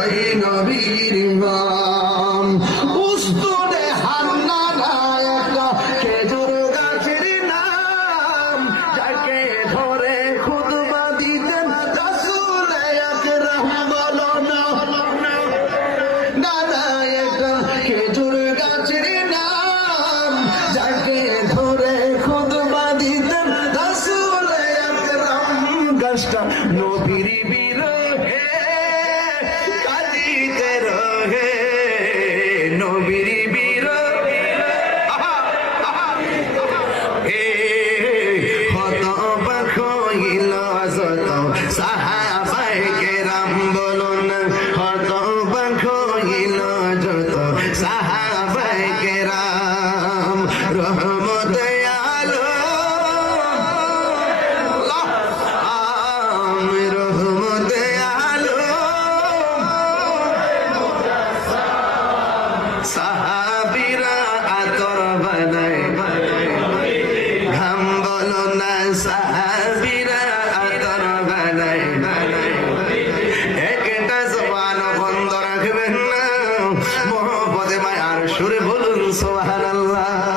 ওই নবীর ইমাম উস্তুদে হান্নানা একটা খেজুর গাছের নাম যাকে ধরে খুতবা দিতেন রাসূল আকরাম বলো না দাদা একটা খেজুর গাছের নাম যাকে ধরে খুতবা দিতেন রাসূল আকরাম গাছটা নবীর বিরহে কাঁদিতে রহে নবীর বিরহে হতবাক হইল যত সাহাবায়ে কেরাম বলুন হতবাক হইল যত সাহাবায়ে কেরাম রহমতে আলম রহমতে আলম সাহাবীরা আতর বানায় ঘাম বলো না সাহাবীরা আতর বানায় একটা জবান বন্ধ রাখবেন না মোহব্বতে মায়ার সুরে বলুন সুবহানাল্লাহ